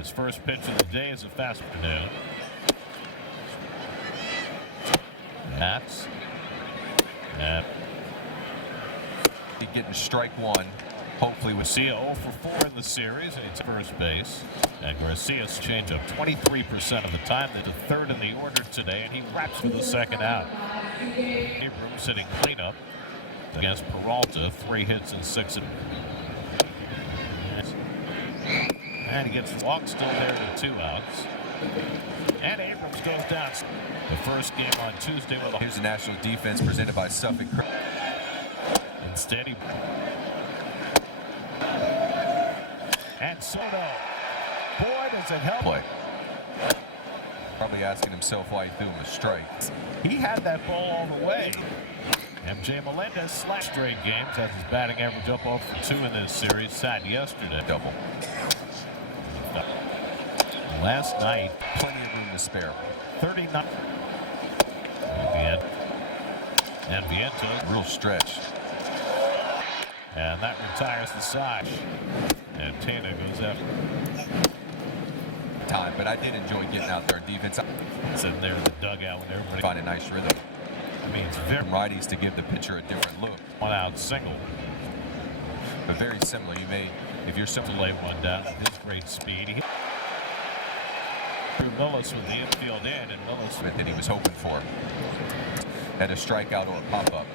His first pitch of the day is a fast afternoon. Nats. And getting strike one. Hopefully with Garcia 0 for 4 in the series, and it's first base. And Garcia's changeup 23% of the time. They're the third in the order today, and he wraps for the second out. Abrams sitting cleanup against Peralta, 3 hits and 6. And he gets the walk, still there to 2 outs. And Abrams goes down. The first game on Tuesday with here's the National defense presented by Suffolk. Instead, and Soto. Boy, does it help. Play. Probably asking himself why he threw him a strike. He had that ball all the way. MJ Melendez slashed straight games, has his batting average up 0 for 2 in this series. Sat yesterday. Double. Last night, plenty of room to spare. 39. And Vientos. Real stretch. And that retires the side. And Tana goes after time, but I did enjoy getting out there. Defense sitting there in the dugout when everybody find a nice rhythm. I mean, it's very righties to give the pitcher a different look. 1 out single. But very similar. You may, if you're simple, lay one down with his great speed. He threw Willis with the infield in, and Willis that he was hoping for. Had a strikeout or a pop-up.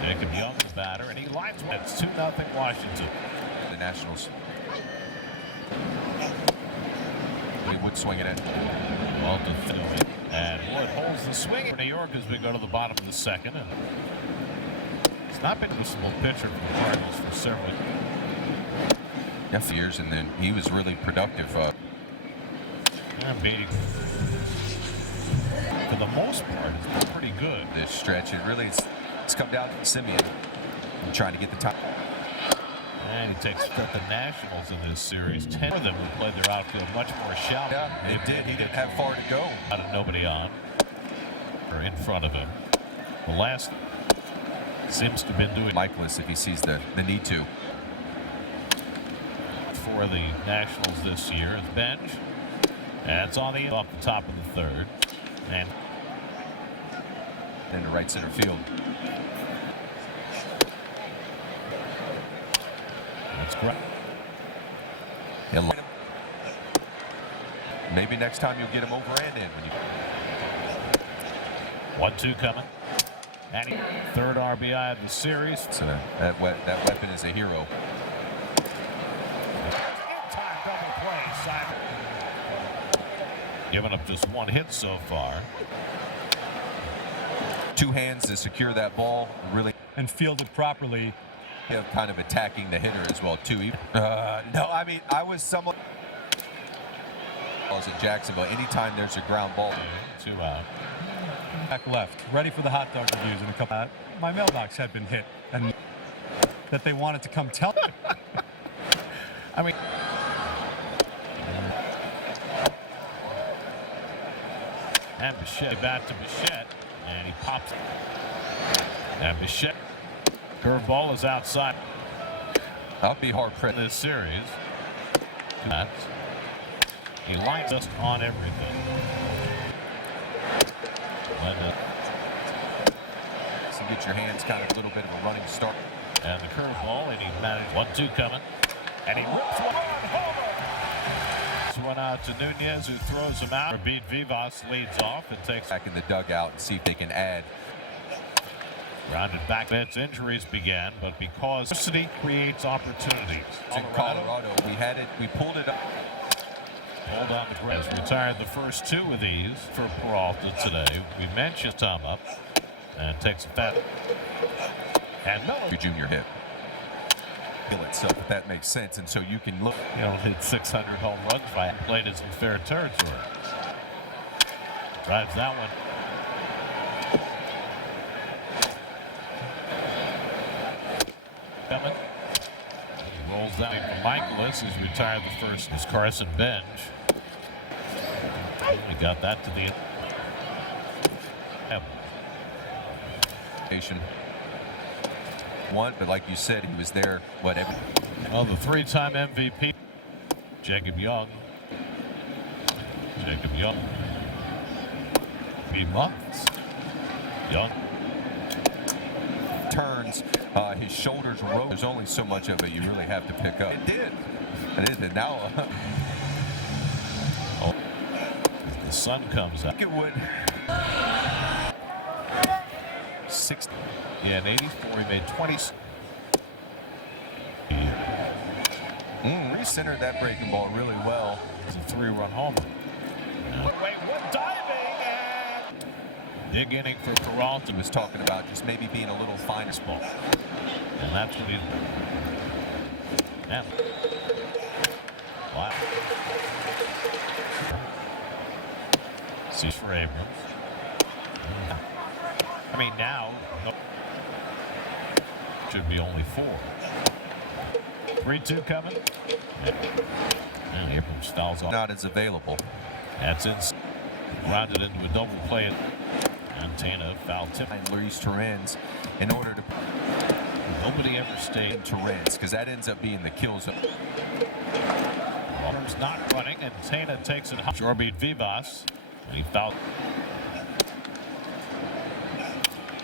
Jacob Young, the batter, and he lines one. It's 2-0 Washington. The Nationals. He would swing it in. Walton Philly. And Wood holds the swing for New York as we go to the bottom of the second. And it's not been a useful pitcher for the Cardinals for several years, and then he was really productive. Beating, for the most part, it's been pretty good. This stretch, it's come down to Simeon and trying to get the top. And he takes the Nationals in this series. 10 of them have played their outfield much more shallow. Yeah, they did. He didn't have far to go. Nobody on or in front of him. The last seems to have been doing Michaelis if he sees the need to. For the Nationals this year is Bench. And it's on off the top of the third. And into right center field. That's great. Maybe next time you'll get him over and in. When you 1-2 coming. And third RBI of the series. So that weapon is a hero. In-time double play, Simon. Giving up just 1 hit so far. 2 hands to secure that ball, really, and fielded properly. Kind of attacking the hitter as well too. No, I mean I was somewhat. In Jacksonville, anytime there's a ground ball, 2 out. Back left, ready for the hot dog reviews in a couple. My mailbox had been hit, and that they wanted to come tell. I mean. And Bichette back to Bichette, and he pops it. And Bichette, curveball is outside. I'll be hard pressed in this series. He lines us on everything. So get your hands kind of a little bit of a running start. And the curveball, and he managed 1-2 coming, and he rips one homer. One out to Nunez, who throws him out. Beat Vivas, leads off and takes back in the dugout and see if they can add. Rounded back. That's injuries began, but because diversity creates opportunities. In Colorado, we pulled it up. Hold on the grass. Retired the first 2 of these for Peralta today. We mentioned Tom up and takes a fat. And Miller. Your junior hit. Itself, if that makes sense, and so you can look. You know, hit 600 home runs by played as in fair territory. Drives that one. Coming. He rolls that way from Michaelis, who's retired the first. Is Carson Bench. He got that to the end. One, but like you said, he was there. Well, the 3-time MVP, Jacob Young, Jacob Young. 3 months. Young turns, his shoulders roll. There's only so much of it you really have to pick up. It did. And it did. Now, oh, the sun comes up. it would. 60. Yeah, in 84, he made 20. Re-centered that breaking ball really well. It's a 3-run homer. Wait, what diving and big inning for Peralta. Was talking about just maybe being a little finer ball. And that's what he's. Yeah. Wow. See for Abrams. I mean, now should be only 4. 3-2 coming. And Abrams fouls off. Not as available. That's in. Grounded into a double play. Antana fouled tip. And Luis Torrens in order to. Nobody ever stayed in Torrens because that ends up being the kill zone. Walter's not running, and Tana takes it. Shore beat Vivas, and he fouled.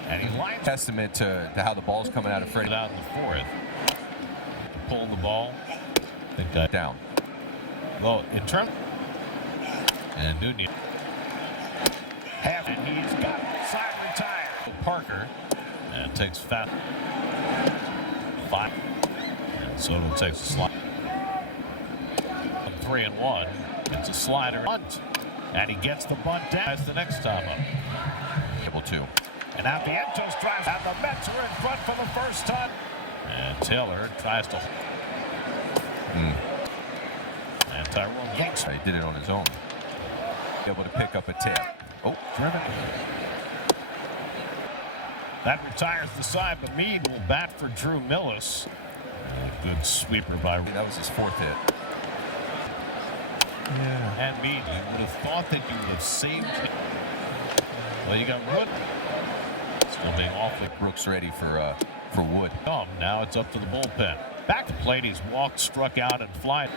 And he lines. Testament to how the ball's coming out of Freddie. Out in the 4th. To pull the ball. I think that down. Well, in terms. And Nunez. Half, and he's got side retired. Parker, and takes foul. 5. And Soto takes a slide. 3-1. It's a slider. Bunt. And he gets the bunt down. That's the next time up. Able to. And now Vientos drives out. The Mets are in front for the first time. And Taylor tries to. And Tyrone Yanks. He did it on his own. Able to pick up a tip. Oh, driven. That retires the side, but Meade will bat for Drew Millis. Good sweeper by. That was his 4th hit. Yeah. And Meade, you would have thought that you would have saved him. Well, you got Wood. It's going to be awfully. Brooks ready for Wood. Now it's up to the bullpen. Back to plate, he's walked, struck out, and fly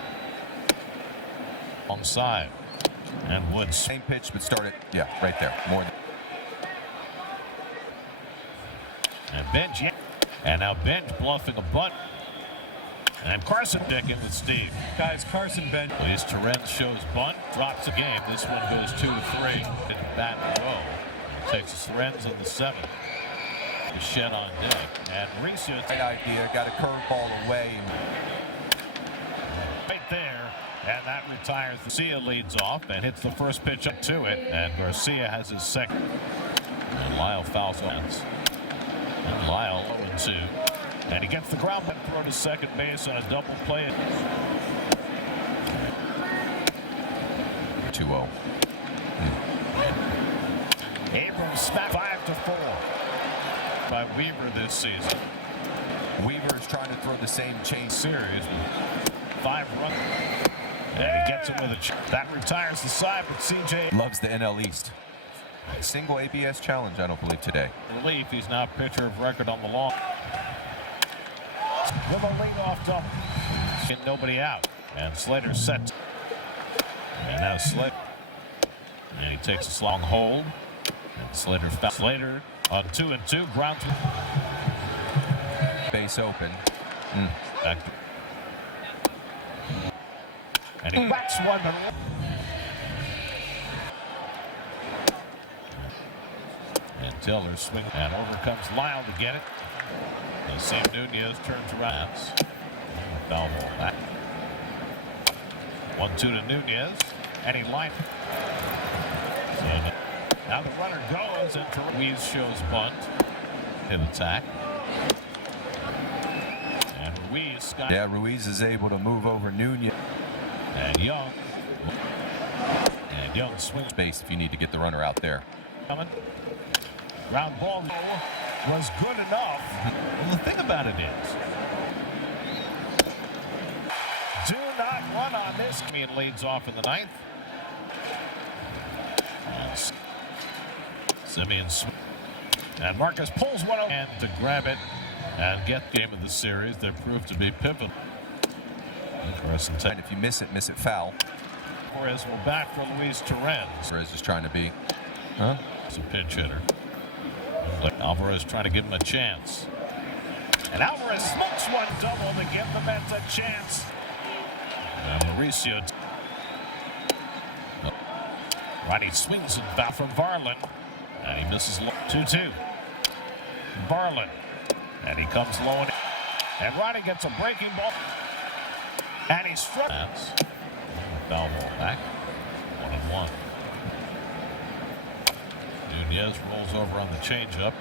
on side. And Wood. Same pitch, but started, right there. More than. And Bench, and now Bench bluffing a bunt. And Carson Dick in with Steve. Guys, Carson Bench. Luis Torrens shows bunt, drops a game. This one goes 2-3. Bat in a row. Takes Torrens in the 7th. Shed on deck. And Mauricio. Great idea. Got a curveball away. Right there. And that retires. Garcia leads off and hits the first pitch up to it. And Garcia has his second. And Lyle fouls on. And Lyle 0-2. And he gets the ground ball throw to second base on a double play. 2-0. Abrams smacked 5-4 by Weaver this season. Weaver is trying to throw the same chain series with 5 runs. And he gets it with a that retires the side, but CJ loves the NL East. Single ABS challenge, I don't believe, today. Relief, he's now pitcher of record on the lawn. With a leadoff double. And nobody out. And Slater set. And now Slater. And he takes a long hold. And Slater foul. Slater on 2-2. Ground to base open. Back to. And he whacks one to. And Taylor swings. And over comes Lyle to get it. And Sam Nunez turns around. Foul ball back. 1-2 to Nunez. And he lined. So now the runner goes and Ruiz shows bunt. Hit attack. And Ruiz got. Yeah, Ruiz is able to move over Nunez. And Young. And Young swings base if you need to get the runner out there. Coming. Ground ball was good enough. Well, the thing about it is, do not run on this. Simeon leads off in the 9th. And Simeon and Marcus pulls one out and to grab it and get game of the series that proved to be pivotal. And if you miss it foul. Torres will bat for Luis Torrens. Torres is trying to be. It's a pinch hitter. Alvarez trying to give him a chance. And Alvarez smokes one double to give the Mets a chance. And Mauricio. Ronnie swings it back from Varlin. And he misses 2-2. Varlin. And he comes low. And Ronnie gets a breaking ball. And he struck. Foul ball back. 1-1. Nunez rolls over on the changeup.